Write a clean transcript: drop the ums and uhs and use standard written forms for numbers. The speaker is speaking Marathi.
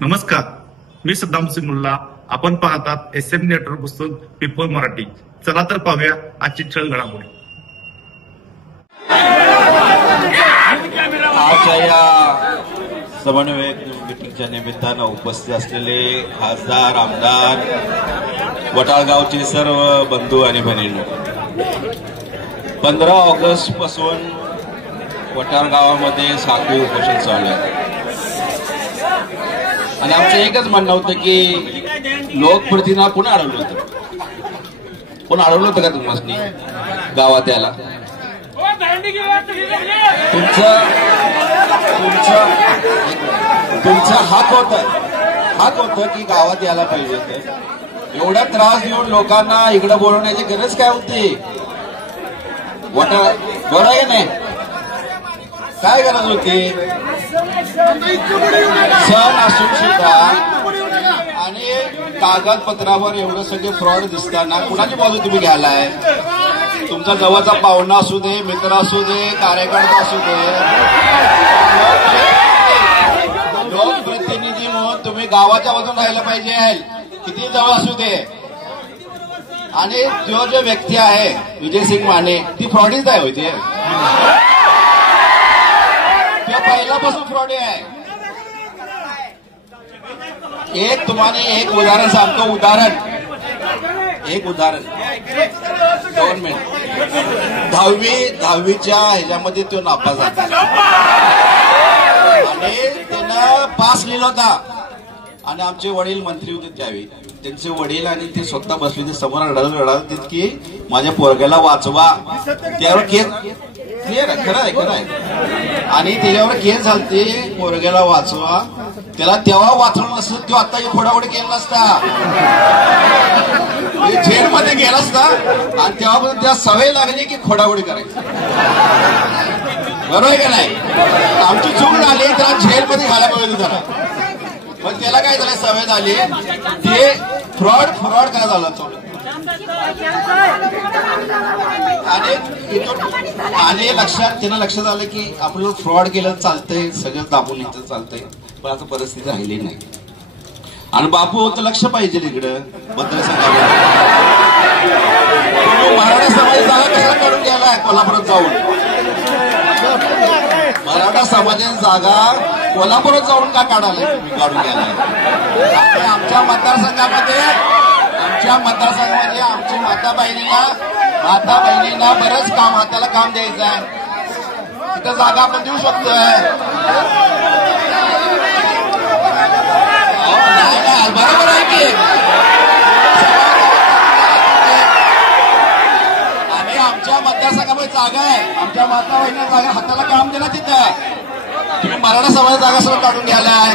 नमस्कार, मी सद्दाम सिंग मुल्ला. आपण पाहतात SM नेटवर्क पुस्तक पीपल मराठी. चला तर पाहूया आजची ठळक घडामोडी. आजच्या या समन्वयक मीटिंगच्या निमित्तानं उपस्थित असलेले खासदार, आमदार, वटाळगावचे सर्व बंधू आणि भगिनींनो, 15 ऑगस्ट पासून वटाळ गावामध्ये साखळी उपोषण चालू आहे आणि आमचं एकच म्हणणं होतं की लोकप्रतिनिधी कोण अडवलं होतं? कोण अडवलं होतं का तुम्हाला गावात यायला? तुमचा हक होतं की गावात यायला पाहिजे होतं. एवढा त्रास देऊन लोकांना इकडे बोलवण्याची गरज काय होती? बरं आहे नाही, काय गरज होती? सण असून सुद्धा आणि कागदपत्रावर एवढं सगळे फ्रॉड दिसताना कुणाची बाजू तुम्ही घ्यायलाय? तुमचा जवळचा पाहुणा असू दे, मित्र असू दे, कार्यकर्ता असू दे, लोकप्रतिनिधी म्हणून तुम्ही गावाच्या बाजून राहायला पाहिजे, किती जवळ असू दे. आणि जो व्यक्ती आहे विजयसिंग माने, ती फ्रॉडीच आहे होते, पहिल्यापासून फ्रॉडी आहे. तुम्हाला एक उदाहरण सांगतो. एक उदाहरण गव्हर्नमेंट 10वीच्या ह्याच्यामध्ये तो नापास झाला आणि त्यानं पास लिहिला होता. आणि आमचे वडील मंत्री होते त्यावेळी. त्यांचे वडील आणि ते स्वतः बसले होते समोर, रडत की माझ्या पोरग्याला वाचवा. त्यावर केस क्लिअर आहे, खरं आहे. आणि त्याच्यावर केस झालते, पोरग्याला वाचवा. त्याला तेव्हा वाचवलं नसतं, तो आता खोडावडी केला नसता, जेलमध्ये गेला असता. आणि तेव्हापासून त्याला सवय लागली की खोडावडी करायची. बरोबर आहे का नाही? आमची चूक झाली, त्याला जेलमध्ये घालायला पाहिजे जरा. पण त्याला काय झालं, सवय झाली, ते फ्रॉड काय झालं थोडं. आणि त्यानं लक्षात आलं की आपलं फ्रॉड केलं चालतंय, सगळं दाबून येतं चालतंय, पण आता परिस्थिती राहिली नाही. आणि बापू होतं लक्ष पाहिजे इकडं मतदारसंघावर. मराठा समाज जागा कसा काढून गेलाय कोल्हापुरात जाऊन? मराठा समाजाची जागा कोल्हापुरात जाऊन का काढायला काढून गेलाय? आमच्या मतदारसंघामध्ये आमच्या माता बहिणींना बरंच काम, हाताला काम द्यायचं आहे. तिथं जागा आपण देऊ शकतोय. बरोबर आहे की? आणि आमच्या मतदारसंघामध्ये जागा आहे, आमच्या माता बहिणींना जागा, हाताला काम दिलं तिथं. तुम्ही मराठा समाजाची जागा सगळं काढून घ्यायलाय.